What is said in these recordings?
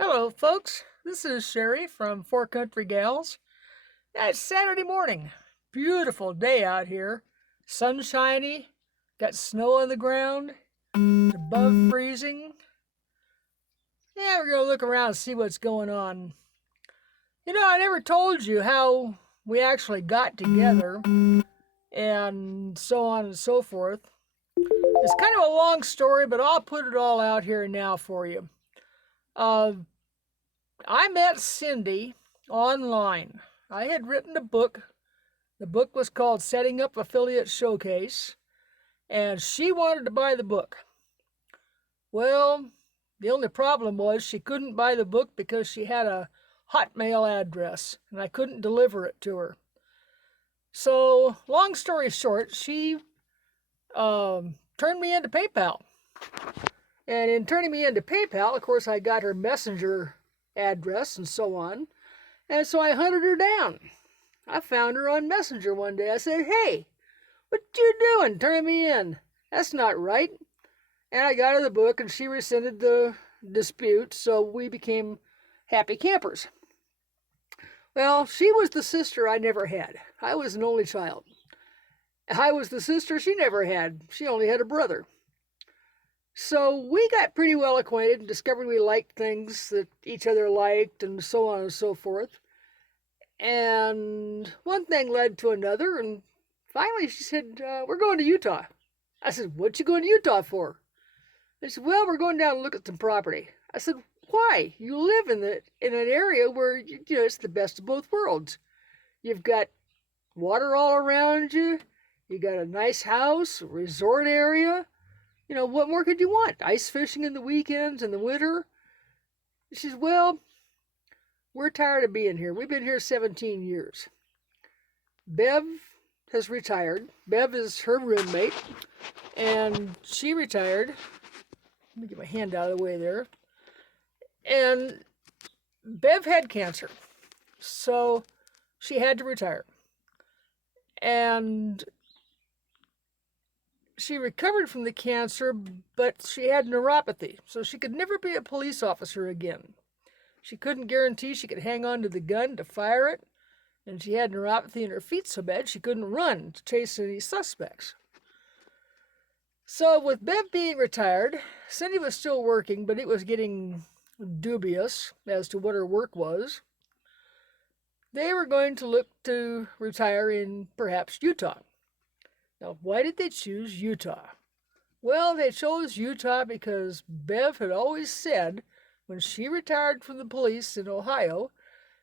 Hello, folks. This is Sherry from Four Country Gals. It's Saturday morning. Beautiful day out here. Sunshiny. Got snow on the ground. It's above freezing. Yeah, we're going to look around and see what's going on. I never told you how we actually got together and so on and so forth. It's kind of a long story, but I'll put it all out here now for you. Uh, I met Cindy online. I had written a book. The book was called Setting Up Affiliate Showcase, and she wanted to buy the book. Well, the only problem was she couldn't buy the book because she had a Hotmail address, and I couldn't deliver it to her. So, long story short, she turned me into PayPal. And in turning me into PayPal, of course, I got her messenger address and so on. And so I hunted her down. I found her on Messenger one day. I said, "Hey, what you doing turning me in? That's not right." And I got her the book, and she rescinded the dispute, so we became happy campers. Well, she was the sister I never had. I was an only child. I was the sister she never had. She only had a brother. So we got pretty well acquainted and discovered we liked things that each other liked and so on and so forth. And one thing led to another, and finally she said, "We're going to Utah." I said, "What you going to Utah for?" They said, "Well, we're going down to look at some property." I said, "Why? You live in an area where it's the best of both worlds. You've got water all around you. You got a nice house, a resort area. What more could you want? Ice fishing in the weekends in the winter." She said, "Well, we're tired of being here. We've been here 17 years. Bev has retired. Bev is her roommate, and she retired. Let me get my hand out of the way there. And Bev had cancer, so she had to retire. And she recovered from the cancer, but she had neuropathy, so she could never be a police officer again. She couldn't guarantee she could hang on to the gun to fire it, and she had neuropathy in her feet so bad she couldn't run to chase any suspects. So, with Bev being retired, Cindy was still working, but it was getting dubious as to what her work was. They were going to look to retire in perhaps Utah. Now, why did they choose Utah? Well, they chose Utah because Bev had always said when she retired from the police in Ohio,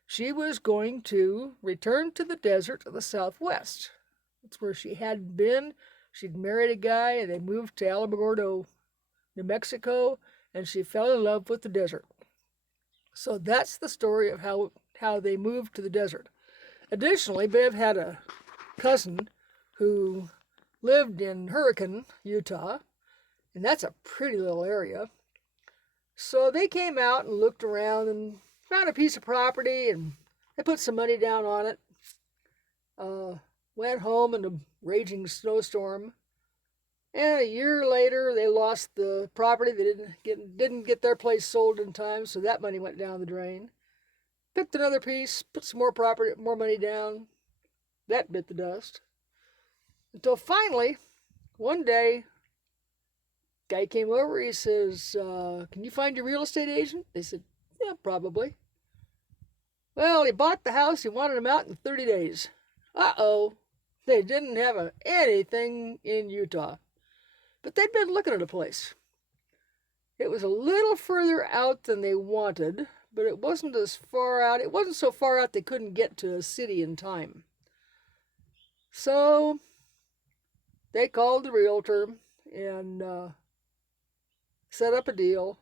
she was going to return to the desert of the Southwest. That's where she had been. She'd married a guy, and they moved to Alamogordo, New Mexico, and she fell in love with the desert. So that's the story of how they moved to the desert. Additionally, Bev had a cousin who lived in Hurricane, Utah, and that's a pretty little area. So they came out and looked around and found a piece of property, and they put some money down on it. Went home in a raging snowstorm, and a year later they lost the property. They didn't get their place sold in time, so that money went down the drain. Picked another piece, put some more money down. That bit the dust. Until finally, one day, guy came over. He says, "Can you find your real estate agent?" They said, "Yeah, probably." Well, he bought the house. He wanted them out in 30 days. Uh-oh. They didn't have anything in Utah. But they'd been looking at a place. It was a little further out than they wanted, but it wasn't as far out. It wasn't so far out they couldn't get to a city in time. So they called the realtor and set up a deal.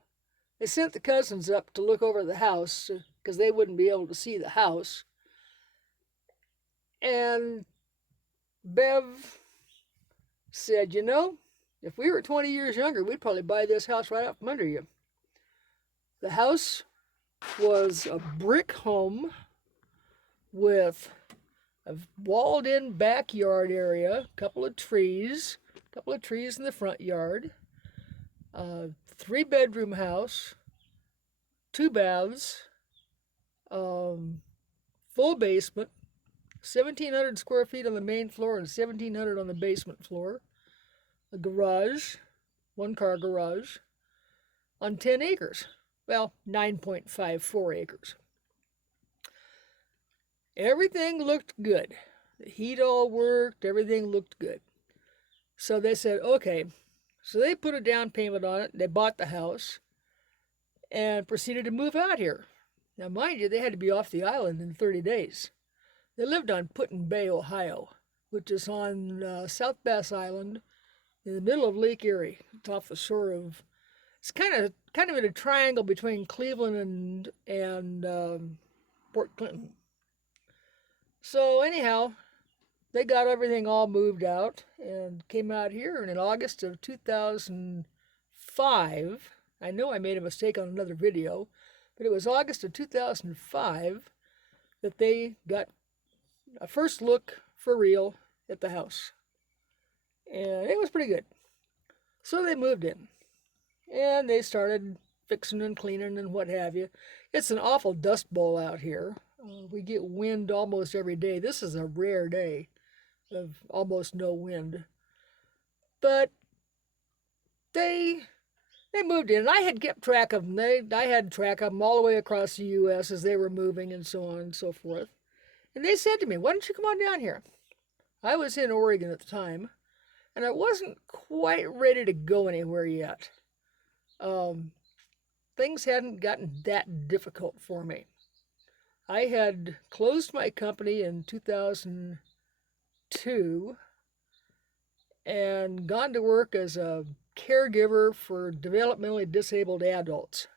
They sent the cousins up to look over the house because they wouldn't be able to see the house. And Bev said, if we were 20 years younger, we'd probably buy this house right out from under you. The house was a brick home with a walled-in backyard area, a couple of trees in the front yard, a 3-bedroom house, 2 baths, full basement, 1,700 square feet on the main floor and 1,700 on the basement floor. A garage, 1-car garage, on 10 acres. Well, 9.54 acres. Everything looked good. The heat all worked, everything looked good. So they said, okay. So they put a down payment on it, they bought the house, and proceeded to move out here. Now, mind you, they had to be off the island in 30 days. They lived on Put-in-Bay, Ohio, which is on South Bass Island, in the middle of Lake Erie. It's off the shore of, it's kind of in a triangle between Cleveland and Port Clinton. So anyhow, they got everything all moved out and came out here. And in August of 2005, I know I made a mistake on another video, but it was August of 2005 that they got a first look for real at the house. And it was pretty good. So they moved in. And they started fixing and cleaning and what have you. It's an awful dust bowl out here. We get wind almost every day. This is a rare day of almost no wind. But they moved in. And I had kept track of them. I had track of them all the way across the U.S. as they were moving and so on and so forth. And they said to me, why don't you come on down here? I was in Oregon at the time, and I wasn't quite ready to go anywhere yet. Things hadn't gotten that difficult for me. I had closed my company in 2002 and gone to work as a caregiver for developmentally disabled adults.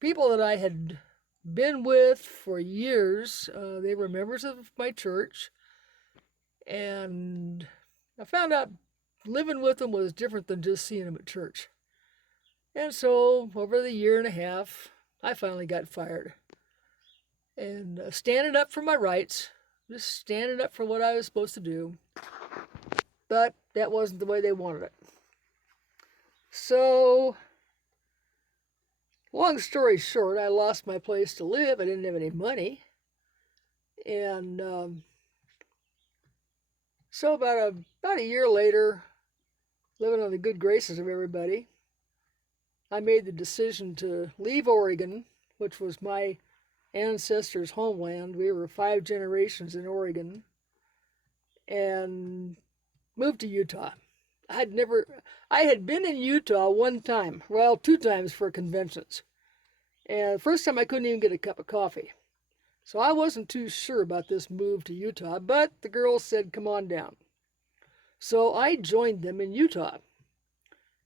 People that I had been with for years. They were members of my church. And I found out living with them was different than just seeing them at church. And so over the year and a half, I finally got fired. And standing up for my rights, just standing up for what I was supposed to do. But that wasn't the way they wanted it. So, long story short, I lost my place to live. I didn't have any money. And so about a year later, living on the good graces of everybody, I made the decision to leave Oregon, which was my ancestors' homeland. We were 5 generations in Oregon, and moved to Utah. I had been in Utah one time, well, 2 times for conventions. And the first time I couldn't even get a cup of coffee. So I wasn't too sure about this move to Utah, but the girls said, come on down. So I joined them in Utah.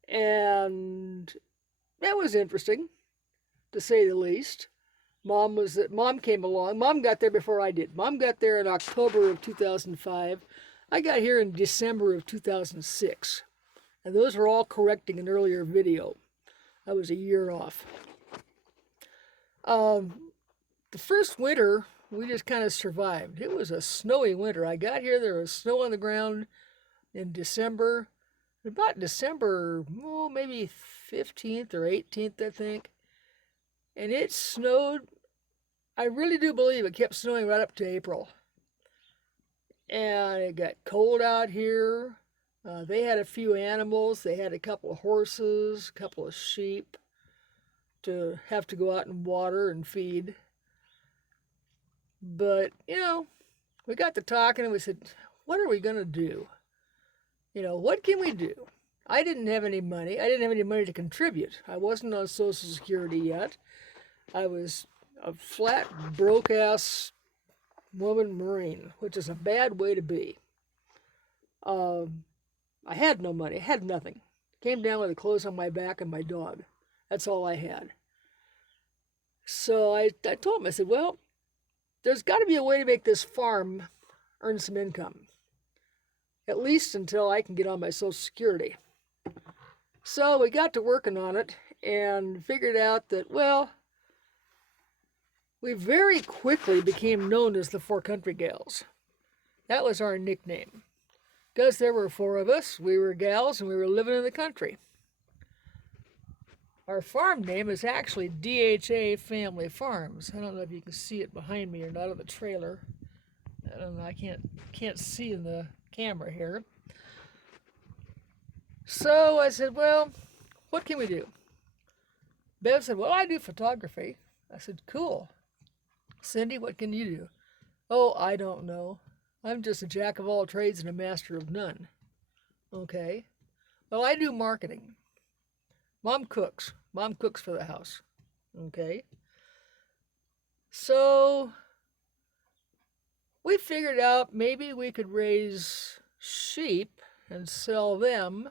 And that was interesting, to say the least. Mom came along. Mom got there before I did. Mom got there in October of 2005. I got here in December of 2006. And those are all correcting an earlier video. I was a year off. The first winter, we just kind of survived. It was a snowy winter. I got here, there was snow on the ground in December. About December, maybe 15th or 18th, I think. And it snowed. I really do believe it kept snowing right up to April. And it got cold out here. They had a few animals. They had a couple of horses, a couple of sheep to have to go out and water and feed. But, we got to talking and we said, what are we going to do? What can we do? I didn't have any money. I didn't have any money to contribute. I wasn't on Social Security yet. I was a flat, broke-ass woman Marine, which is a bad way to be. I had no money. I had nothing. Came down with the clothes on my back and my dog. That's all I had. So I told him, I said, well, there's got to be a way to make this farm earn some income. At least until I can get on my Social Security. So we got to working on it and figured out that, well, we very quickly became known as the Four Country Gals. That was our nickname. Because there were 4 of us, we were gals, and we were living in the country. Our farm name is actually DHA Family Farms. I don't know if you can see it behind me or not on the trailer. I don't know. I can't see in the camera here. So I said, well, what can we do? Bev said, well, I do photography. I said, cool. Cindy, what can you do? Oh, I don't know. I'm just a jack of all trades and a master of none. Okay. Well, I do marketing. Mom cooks. Mom cooks for the house. Okay. So we figured out maybe we could raise sheep and sell them.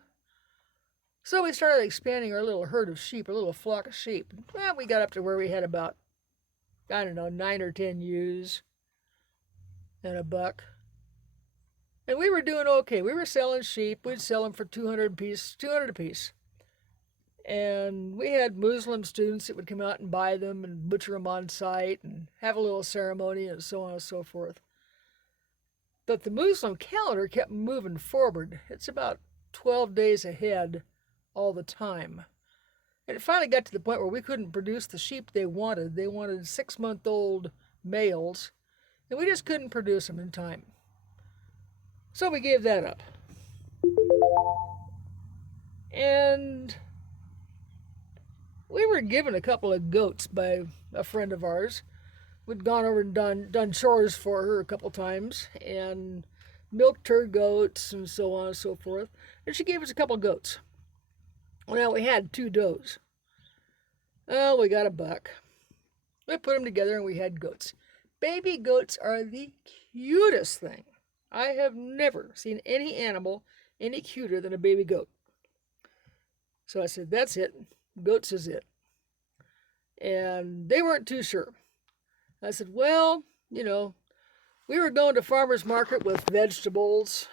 So we started expanding our little herd of sheep, our little flock of sheep. Well, we got up to where we had about, I don't know, 9 or 10 ewes and a buck. And we were doing okay. We were selling sheep. We'd sell them for 200 a piece. And we had Muslim students that would come out and buy them and butcher them on site and have a little ceremony and so on and so forth. But the Muslim calendar kept moving forward. It's about 12 days ahead all the time. And it finally got to the point where we couldn't produce the sheep they wanted. They wanted 6-month-old males, and we just couldn't produce them in time. So we gave that up. And we were given a couple of goats by a friend of ours. We'd gone over and done chores for her a couple times and milked her goats and so on and so forth. And she gave us a couple of goats. Well, we had 2 does. Well, we got a buck. We put them together and we had goats. Baby goats are the cutest thing. I have never seen any animal any cuter than a baby goat. So I said, that's it. Goats is it. And they weren't too sure. I said, well, we were going to farmer's market with vegetables.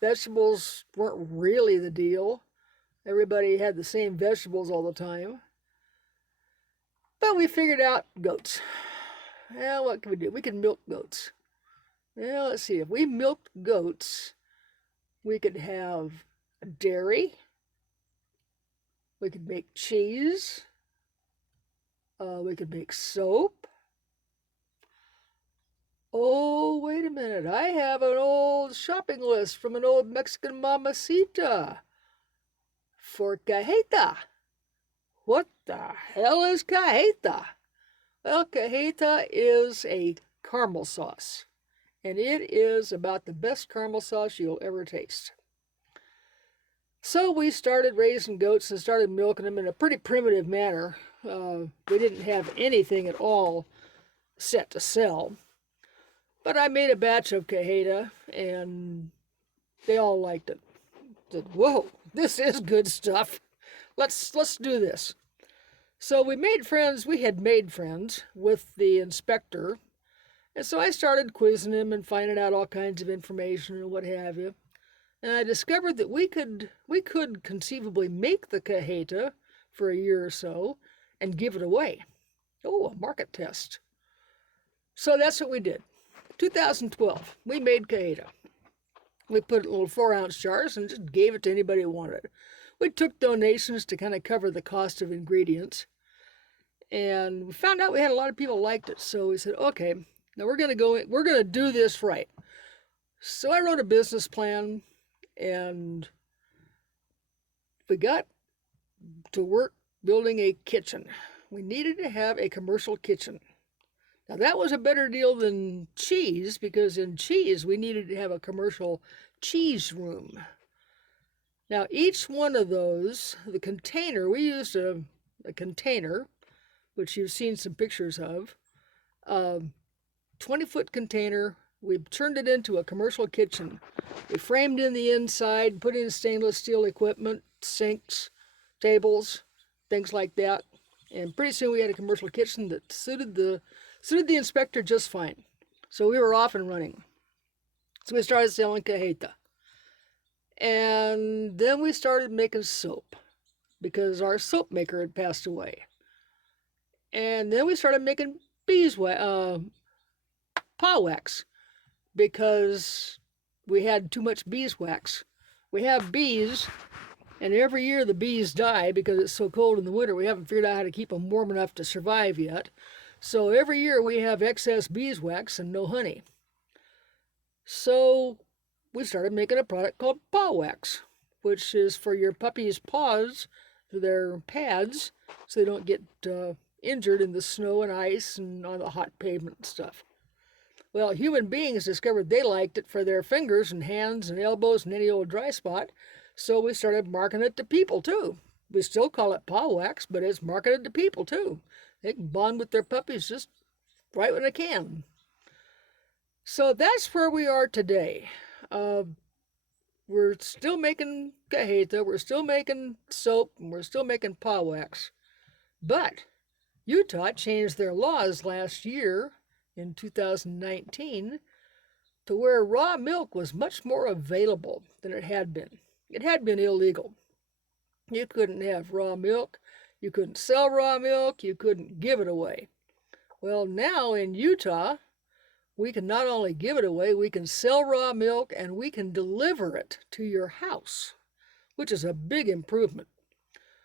Vegetables weren't really the deal. Everybody had the same vegetables all the time. But we figured out goats. Well, what can we do? We can milk goats. Well, let's see. If we milked goats, we could have a dairy. We could make cheese. We could make soap. Oh, wait a minute. I have an old shopping list from an old Mexican mamacita for cajeta. What the hell is cajeta? Well, cajeta is a caramel sauce, and it is about the best caramel sauce you'll ever taste. So we started raising goats and started milking them in a pretty primitive manner. We didn't have anything at all set to sell. But I made a batch of cajeta, and they all liked it. Said, whoa, this is good stuff. Let's do this. So we had made friends with the inspector. And so I started quizzing him and finding out all kinds of information and what have you. And I discovered that we could conceivably make the cajeta for a year or so and give it away. Oh, a market test. So that's what we did. 2012, we made cajeta. We put it in little 4-ounce jars and just gave it to anybody who wanted it. We took donations to kind of cover the cost of ingredients. And we found out we had a lot of people liked it. So we said, okay, now we're going to do this right. So I wrote a business plan, and we got to work building a kitchen. We needed to have a commercial kitchen. Now that was a better deal than cheese, because in cheese we needed to have a commercial cheese room. Now each one of those, the container, we used a container, which you've seen some pictures of, 20-foot container. We turned it into a commercial kitchen. We framed in the inside, put in stainless steel equipment, sinks, tables, things like that. And pretty soon we had a commercial kitchen that suited the inspector just fine. So we were off and running. So we started selling cajeta. And then we started making soap, because our soap maker had passed away. And then we started making paw wax, because we had too much beeswax. We have bees And every year the bees die because it's so cold in the winter. We haven't figured out how to keep them warm enough to survive yet. So every year we have excess beeswax and no honey. So we started making a product called Paw Wax, which is for your puppy's paws, their pads, so they don't get injured in the snow and ice and on the hot pavement and stuff. Well, human beings discovered they liked it for their fingers and hands and elbows and any old dry spot, so we started marketing it to people too. We still call it Paw Wax, but it's marketed to people too. They can bond with their puppies just right when they can. So that's where we are today. We're still making cajeta, we're still making soap, and we're still making Paw Wax. But Utah changed their laws last year in 2019 to where raw milk was much more available than it had been. It had been illegal. You couldn't have raw milk, you couldn't sell raw milk, you couldn't give it away. Well, now in Utah, we can not only give it away, we can sell raw milk and we can deliver it to your house, which is a big improvement.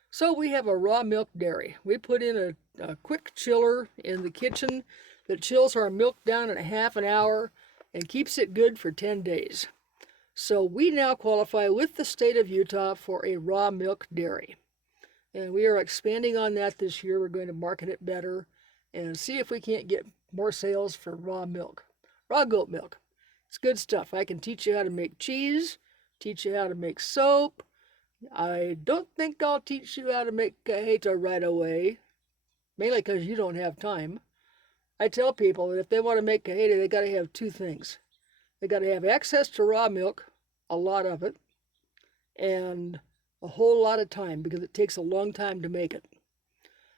So we have a raw milk dairy. We put in a quick chiller in the kitchen that chills our milk down in a half an hour and keeps it good for 10 days. So we now qualify with the state of Utah for a raw milk dairy. And we are expanding on that this year. We're going to market it better and see if we can't get more sales for raw milk, raw goat milk. It's good stuff. I can teach you how to make cheese, teach you how to make soap. I don't think I'll teach you how to make cajeta right away, mainly because you don't have time. I tell people that if they want to make cajeta, they got to have two things. They got to have access to raw milk, a lot of it, and a whole lot of time because it takes a long time to make it.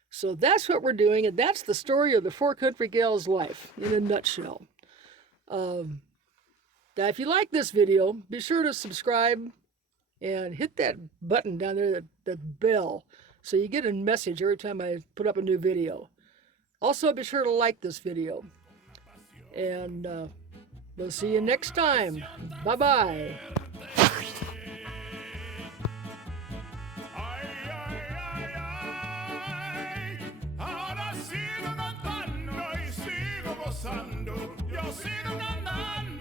So that's what we're doing, and that's the story of the Four Country Gals' life in a nutshell. Now, if you like this video, be sure to subscribe and hit that button down there, that bell, so you get a message every time I put up a new video. Also, be sure to like this video. And we'll see you next time. Bye-bye. Yo sigo cantando.